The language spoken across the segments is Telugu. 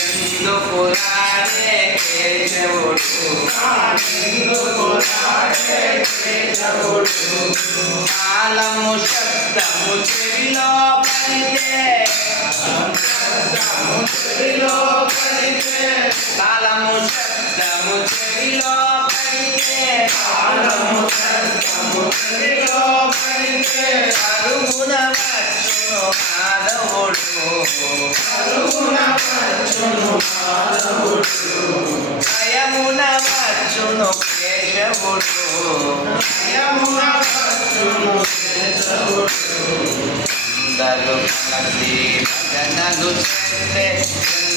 ఎందుకు రాడే కేశవుడు కాలము శబ్దము చెవిలో పలితే కాలము శబ్దము చెవిలో పలితే కరుగున మాధవుడు భయమున వచ్చును కేశవుడు అందరూ కలిసి భజనలు చేస్తే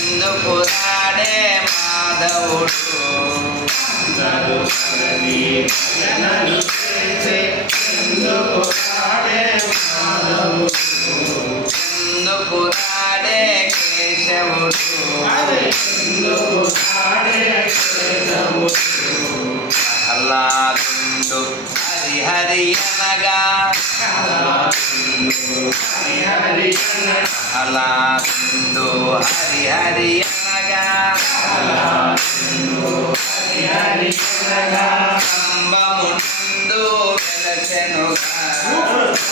ఎందుకు రాడే మాధవుడు ఎందుకు రాడే కేశవుడు. ప్రహ్లాదుండు హరిహరి అనగా. ప్రహ్లాదుండు హరిహరి అనగా.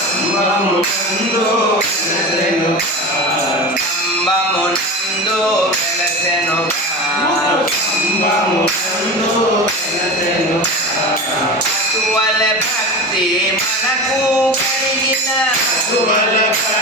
స్తంభముందు వెలసెనుగా స్తంభమునందు వెలసెనుగా అటువల భక్తి మనకు కలిగిన అటువల భక్తి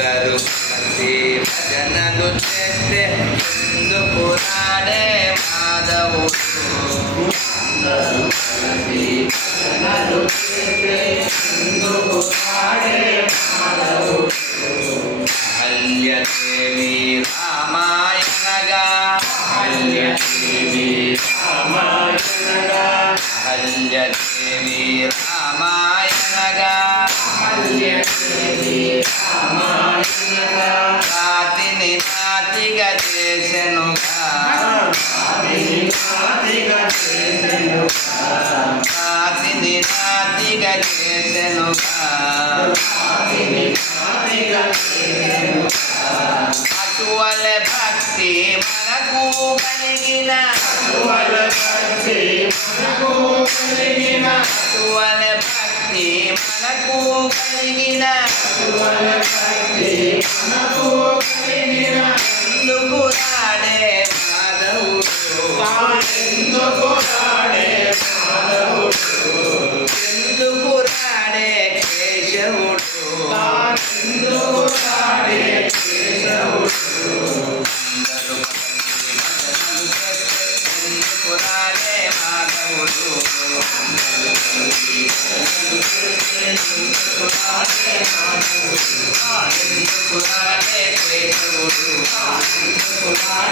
అందరూ కలిసి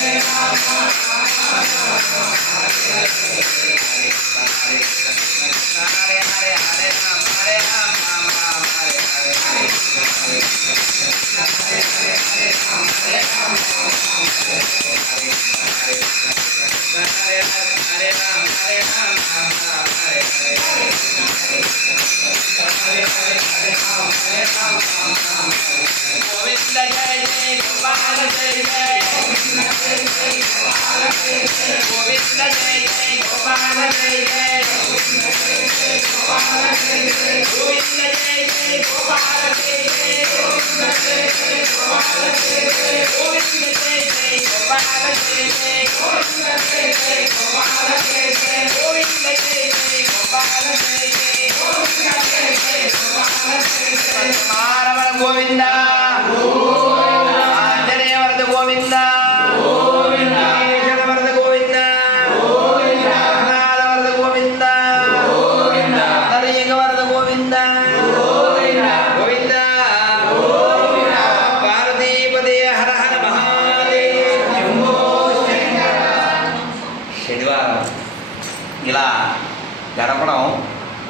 హరే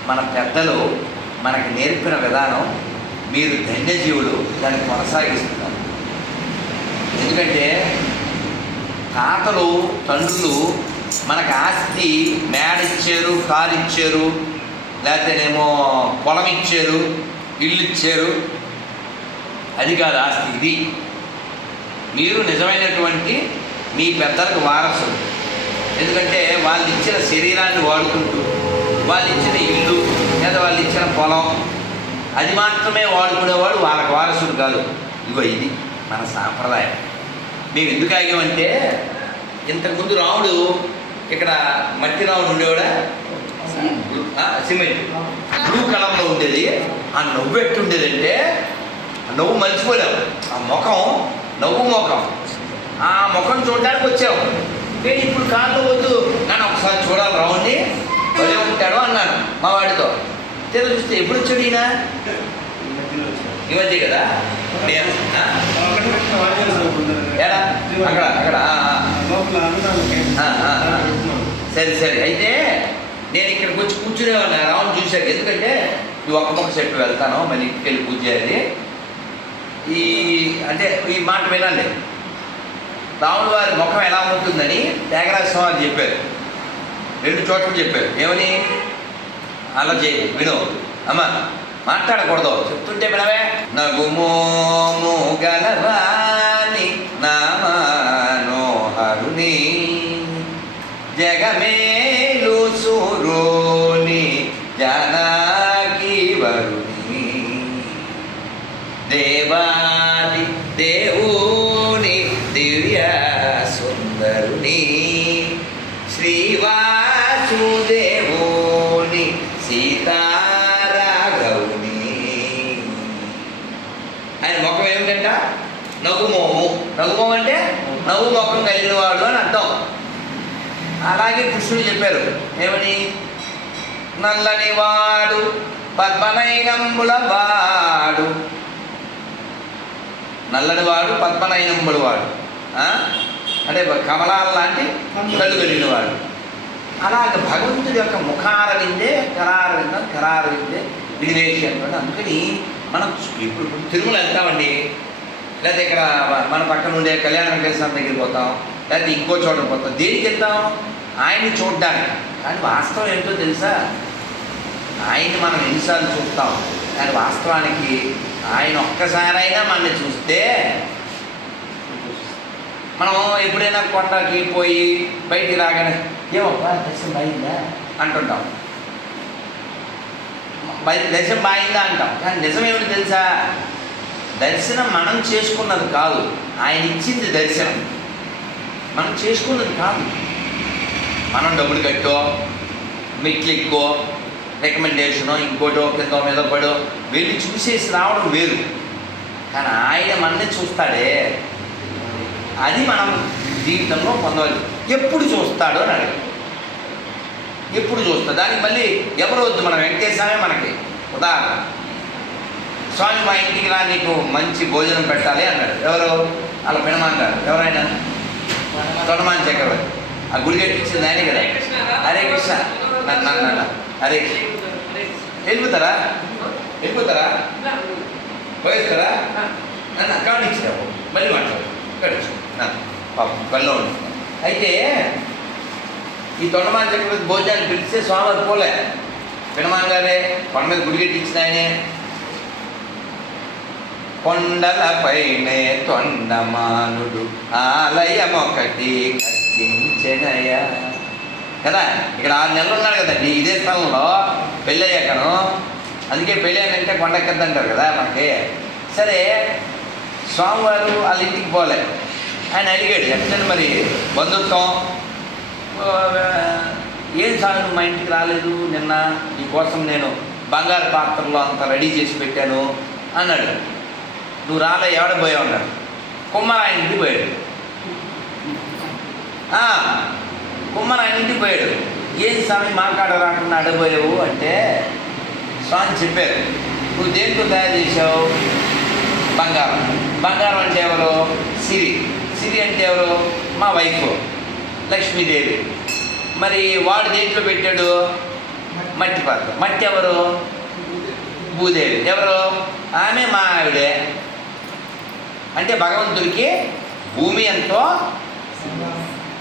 మన పెద్దలు మనకి నేర్పిన విధానం మీరు ధన్యజీవులు దాన్ని కొనసాగిస్తున్నారు. ఎందుకంటే తాతలు తండ్రులు మనకు ఆస్తి మేడ ఇచ్చారు కారు ఇచ్చారు లేకపోతేనేమో పొలం ఇచ్చారు ఇల్లు ఇచ్చారు. అది కాదు ఆస్తి ఇది. మీరు నిజమైనటువంటి మీ పెద్దలకు వారసులు. ఎందుకంటే వాళ్ళు ఇచ్చిన శరీరాన్ని వాడుకుంటూ వాళ్ళు ఇచ్చిన ఇల్లు లేదా వాళ్ళు ఇచ్చిన పొలం అది మాత్రమే వాడుకునేవాడు వాళ్ళకి వారసుడు కాదు. ఇగో ఇది మన సాంప్రదాయం. మేము ఎందుకు ఆగామంటే ఇంతకుముందు రాముడు ఇక్కడ మట్టి రాముడు ఉండేవాడా? సిమెంట్. బ్లూ కలర్లో ఉండేది. ఆ నవ్వు ఎట్టు ఉండేదంటే ఆ నవ్వు మర్చిపోలేము ఆ ముఖం నవ్వు ముఖం. ఆ ముఖం చూడడానికి వచ్చాము నేను ఇప్పుడు కాదు వద్దు నన్ను ఒకసారి చూడాలి రావుని భలే ఉంటాడు అన్నాను మా వాడితో. తెలు చూస్తే ఎప్పుడు వచ్చాడు ఈయన? ఈ మధ్య కదా? నేను. అక్కడ అక్కడ. సరే సరే. అయితే నేను ఇక్కడికి వచ్చి కూర్చునేవాడిని. రావుని చూశాక ఎందుకంటే నువ్వు ఒక్క మొక్క చెప్పి వెళ్తాను. మళ్ళీ ఇంటికి వెళ్ళి పూజ చేయాలి. ఈ అంటే ఈ మాట వినండి. రాముల వారి ముఖం ఎలా ఉంటుందని త్యాగరాజ స్వామి చెప్పారు. రెండు చోట్ల చెప్పారు. ఏమని? అలా చేయి విను. అమ్మ మాట్లాడకూడదు. చెప్తుంటే వినవే. నగుమోము గలవా? అలాగే కృష్ణుడు చెప్పారు. ఏమని? నల్లని వాడు పద్మనైనంబుల వాడు. నల్లని వాడు పద్మనయనంబుల వాడు. అంటే కమలాల లాంటి కళ్ళు కలిగిన వాడు. అలాగే భగవంతుడి యొక్క ముఖార విందే కరార విందం కరార విందే వినేషి అంటాడు. అందుకని మనం ఇప్పుడు తిరుమల వెళ్తామండి. లేకపోతే ఇక్కడ మన పక్కన ఉండే కళ్యాణ వెంకటేశ్వర దగ్గరికి పోతాం. లేకపోతే ఇంకో చోట పోతాం. దేనికి వెళ్తాం? ఆయన్ని చూడ్డానికి. కానీ వాస్తవం ఏంటో తెలుసా? ఆయన్ని మనం ఎన్నిసార్లు చూస్తాం. కానీ వాస్తవానికి ఆయన ఒక్కసారైనా మనల్ని చూస్తే మనం ఎప్పుడైనా కొండకి పోయి బయటికి రాగానే ఏమప్పా దర్శనం బాయిందా? అంటుంటాం. బయ దర్శనం బాయిందా అంటాం. కానీ నిజం ఏమిటి తెలుసా? దర్శనం మనం చేసుకున్నది కాదు. ఆయన ఇచ్చింది దర్శనం. మనం చేసుకున్నది కాదు. మనం డబ్బులు కట్టో మెట్లు ఎక్కువ రికమెండేషను ఇంకోటో కింద మీద పడో వెళ్ళి చూసేసి రావడం వేరు. కానీ ఆయన మనల్ని చూస్తాడే. అది మనం జీవితంలో పొందవచ్చు ఎప్పుడు చూస్తాడో అని అడగాలి ఎప్పుడు చూస్తా దానికి మళ్ళీ ఎవరు వద్దు? మనం వెంకటేశామే మనకి. ఉదాహరణ. స్వామి మా ఇంటికి రా నీకు మంచి భోజనం పెట్టాలి అన్నాడు. ఎవరు? వాళ్ళ పినమాన్ గారు ఎవరైనా తొడమాన్ చక్రవర్తి. ఆ గుడి కట్టించింది ఆయనే కదా. హరే కృష్ణ నన్ను హరే కృష్ణ. వెళ్ళిపోతారా? వెళ్ళిపోతారా? పోయేస్తారా నన్ను అకౌంట్ ఇచ్చినావు మళ్ళీ మాట్లాడు. కట్టించు పాపం కల్లో ఉంది. అయితే ఈ తొండమాన్ చక్రవర్తి భోజనాన్ని పిలిస్తే స్వామి పోలే. పినమాన్ గారే కొండ మీద గుడి కట్టించిన ఆయనే. కొండలపైనే తొండమానుడు ఆలయమొకటి కట్టించెనయా కదా ఇక్కడ ఆరు నెలలు ఉన్నాడు కదండి ఇదే స్థలంలో పెళ్ళి అయ్యాకను అందుకే పెళ్ళి అంటే అంటారు కదా మనకి. సరే స్వామివారు వాళ్ళ ఇంటికి పోలే. ఆయన అడిగాడు ఎట్లని మరి బంధుత్వం? ఏం సార్ నువ్వు మా ఇంటికి రాలేదు నిన్న? నీకోసం నేను బంగారు పాత్రలో అంత రెడీ చేసి పెట్టాను. అన్నాడు. నువ్వు రాలే ఎవడ పోయావు అన్నాడు కుమ్మర ఆయన ఇంటికి పోయాడు. ఆ, ఇంటికి పోయాడు ఏం స్వామి మాట్లాడరా కాడ రాకుండా అడగబోయావు అంటే స్వామి చెప్పారు నువ్వు దేంతో తయారు చేసావు బంగారం. బంగారం అంటే ఎవరు? సిరి. సిరి అంటే ఎవరు? మా వైఫ్. లక్ష్మీదేవి. మరి వాడు దేంట్లో పెట్టాడు? మట్టి పాత్ర. మట్టి ఎవరు? భూదేవి. ఎవరు? ఆమె మా ఆవిడే. అంటే భగవంతుడికి భూమి ఎంతో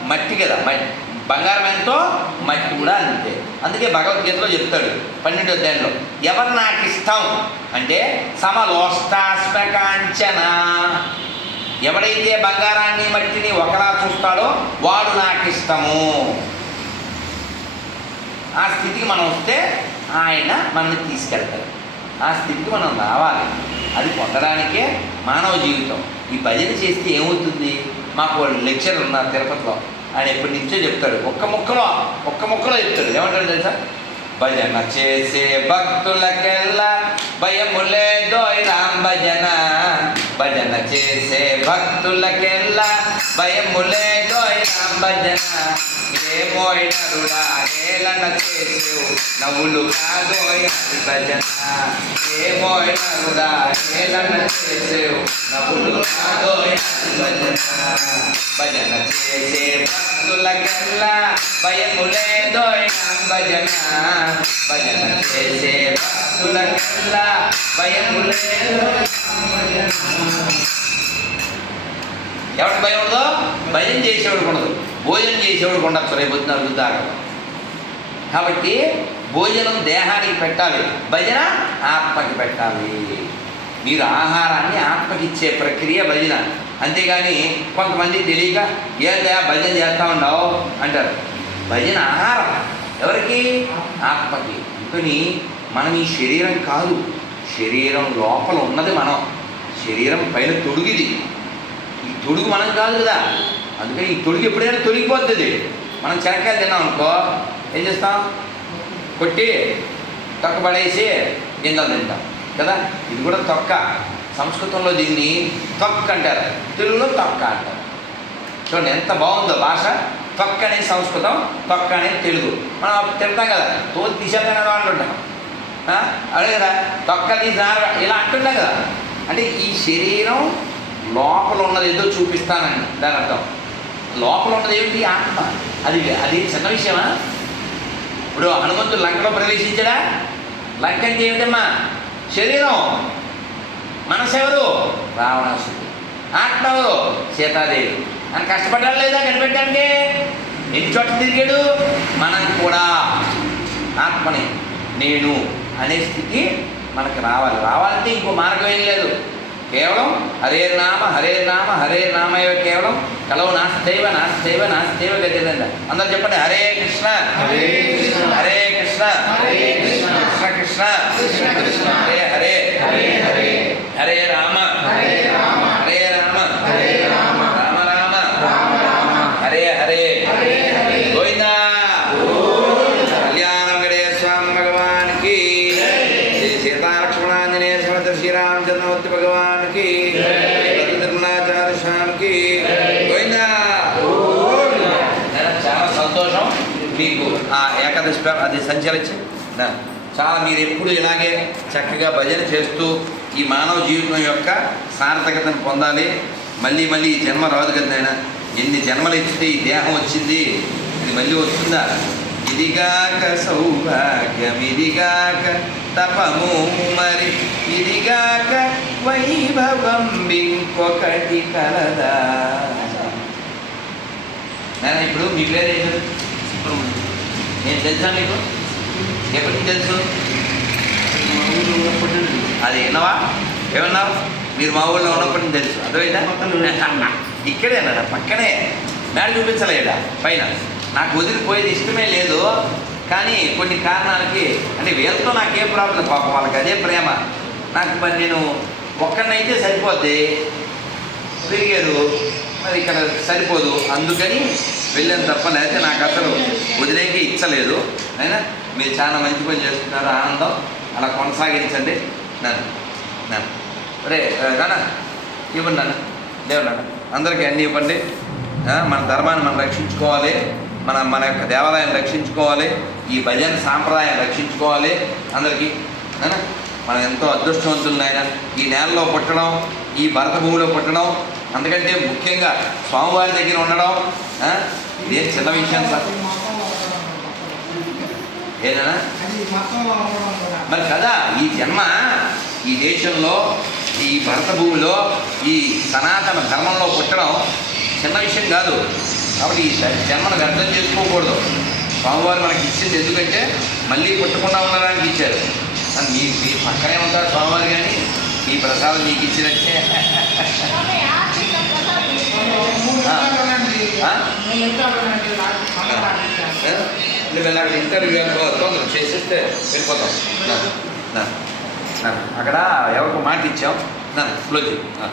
మట్టి కదా మట్టి బంగారం ఎంతో మట్టి కూడా అంతే. అందుకే భగవద్గీతలో చెప్తాడు పన్నెండో అధ్యాయంలో ఎవరు నాకు ఇష్టం అంటే సమలోష్టాస్మకాంచన ఎవడైతే బంగారాన్ని మట్టిని ఒకలా చూస్తాడో వాడు నాకు ఇష్టము ఆ స్థితికి మనం వస్తే ఆయన మనల్ని తీసుకెళ్తాడు. ఆ స్థితికి మనం రావాలి. అది పొందడానికే మానవ జీవితం. ఈ భజన చేస్తే ఏమవుతుంది? మాకు లెక్చర్ ఉన్నారు తిరుపతిలో. ఆయన ఎప్పటి నుంచో చెప్తాడు. ఒక్క ముక్కలో ఒక్క ముక్కలో చెప్తాడు. ఏమంటాడు తెలుసా? భజన చేసే భక్తులకెల్లా భయము దోయ్ రామ్ భజన. భజన చేసే భక్తులకెల్లా భయము దోయ్ రామ్ భజన. ఏమోయ్ ఏలన చేసేవు. నవ్వులు కాదోయ్ భజన. ఏమోయినరుడా ఏలన చేసేవు. నవ్వులు కాదోయ్ భజన. భజన చేసే భక్తులకెల్లా భయములే దోయ్ రామ్ భజన. భజన చేసే భక్తులకెల్లా భయములే దోయ్ రామ్ భజన. ఎవరికి భయం ఉండదు? భయం చేసేవాడు ఉండదు. భోజనం చేసేవాడు ఉండొచ్చు రేపు పొద్దున అడుగుతారు కాబట్టి భోజనం దేహానికి పెట్టాలి. భజన ఆత్మకి పెట్టాలి. మీరు ఆహారాన్ని ఆత్మకిచ్చే ప్రక్రియ భజన. అంతేగాని కొంతమంది తెలియక ఏంటా భజన చేస్తా ఉండవు అంటారు. భజన ఆహారం. ఎవరికి? ఆత్మకి. అందుకని మనం ఈ శరీరం కాదు. శరీరం లోపల ఉన్నది మనం. శరీరం పైన తొడుగుది. ఈ తొడుగు మనం కాదు కదా. అందుకని ఈ తొలికి ఎప్పుడైనా తొలగిపోతుంది మనం చెనక్కాయలు తిన్నాం అనుకో ఏం చేస్తాం? కొట్టి తొక్క పడేసి గింజలు తింటాం కదా? ఇది కూడా తొక్క. సంస్కృతంలో దీన్ని తొక్క అంటారు. తెలుగులో తొక్క అంటారు. చూడండి ఎంత బాగుందో భాష. తొక్క అనేది సంస్కృతం తొక్క అనేది తెలుగు. మనం తింటాం కదా. తోలు తీసేద్దాం కదా అంటుంటాం అదే కదా. తొక్క తీసి ఇలా అంటుంటాం కదా. అంటే ఈ శరీరం లోపల ఉన్నది ఏదో చూపిస్తానని దాని అర్థం. లోపల ఉన్నది ఏమిటి ఆత్మ? అది అది చిన్న విషయమా? ఇప్పుడు హనుమంతుడు లంకలో ప్రవేశించడా? లంక అంటే ఏమిటమ్మా? శరీరం. మనసు ఎవరు రావణాసుడు ఆత్మ ఎవరు? సీతాదేవి. అని కష్టపడ్డాడు లేదా కనిపెట్టడానికి? ఎన్ని చోట్ల తిరిగాడు? మనం కూడా. ఆత్మని నేను అనే స్థితి మనకు రావాలి. రావాలంటే ఇంకో మార్గం ఏం లేదు. కేవలం హరే నామ హరే నామ హరే నామయవ కేవలం కలవు నాస్తైవ నాస్తైవ నాస్తైవ గతిదండ అందరూ చెప్పండి హరే కృష్ణ. హరే కృష్ణ. హరే కృష్ణ. హరే కృష్ణ. కృష్ణ హరే హరే. హరే రామ. మీకు ఆ ఏకాదశి అది సంచరించి చాలా మీరు ఎప్పుడు ఇలాగే చక్కగా భజన చేస్తూ ఈ మానవ జీవితం యొక్క సార్థకతను పొందాలి. మళ్ళీ మళ్ళీ ఈ జన్మ రాదు కదా ఎన్ని జన్మలు ఇచ్చితే ఈ దేహం వచ్చింది? ఇది మళ్ళీ వస్తుందా? ఇదిగాక సౌభాగ్యం ఇదిగాక తపము మరి. ఇదిగాక వైభవం ఇంకొకటి కలదా? నేను ఇప్పుడు మీ పేరు నేను తెలుసా మీకు? ఎప్పటికి తెలుసు? అది విన్నావా? ఏమన్నావు మీరు మా ఊళ్ళో ఉన్నప్పటి నుంచి తెలుసు. అర్థమైందా? ఇక్కడే నాన్న పక్కనే. మేడ చూపించలేదా పైన. నాకు వదిలిపోయేది ఇష్టమే లేదు. కానీ కొన్ని కారణాలకి అంటే వీళ్ళతో నాకేం ప్రాబ్లం పాపం వాళ్ళకి అదే ప్రేమ. నాకు మరి నేను ఒక్కడినైతే సరిపోద్ది. పెరిగారు. మరి ఇక్కడ సరిపోదు. అందుకని వెళ్ళాను తప్ప లేకపోతే నాకు అసలు వదిలేకి ఇచ్చలేదు. అయినా మీరు చాలా మంచి పని చేస్తున్నారు ఆనందం. అలా కొనసాగించండి. నన్ను నన్ను. రే నాన్న ఇవ్వండి నాన్న. దేవుడు నాన్న. అందరికీ అన్నీ ఇవ్వండి. మన ధర్మాన్ని మనం రక్షించుకోవాలి. మన మన యొక్క దేవాలయాన్ని రక్షించుకోవాలి. ఈ భజన సాంప్రదాయం రక్షించుకోవాలి. అందరికీ మనం ఎంతో అదృష్టవంతులు నాయన. ఈ నేలలో పుట్టడం ఈ భరత భూమిలో పుట్టడం అందుకంటే ముఖ్యంగా స్వామివారి దగ్గర ఉండడం ఇదే చిన్న విషయం సార్. ఏదైనా? మరి కదా ఈ జన్మ ఈ దేశంలో ఈ భరత భూమిలో ఈ సనాతన ధర్మంలో పుట్టడం చిన్న విషయం కాదు. కాబట్టి ఈ జన్మను వ్యర్థం చేసుకోకూడదు. స్వామివారు మనకి ఇచ్చింది ఎందుకంటే మళ్ళీ పుట్టకుండా ఉండడానికి ఇచ్చారు. మీ మీ పక్కనే ఉంటారు స్వామివారు కానీ ఈ ప్రసాదం మీకు ఇచ్చినట్టే మూడు ఆ. నిమిషాలు ఉండండి. ఆ? మూడు నిమిషాలు ఉండండి. నాకు మళ్ళీ రానిచ్చాను. నువ్వు అక్కడ ఇంటర్వ్యూ తొందర చేసేస్తే వెళ్ళిపోతాం. అక్కడ ఎవరికి మాట ఇచ్చాం. నా క్లోజ్ చేయి. ఆ.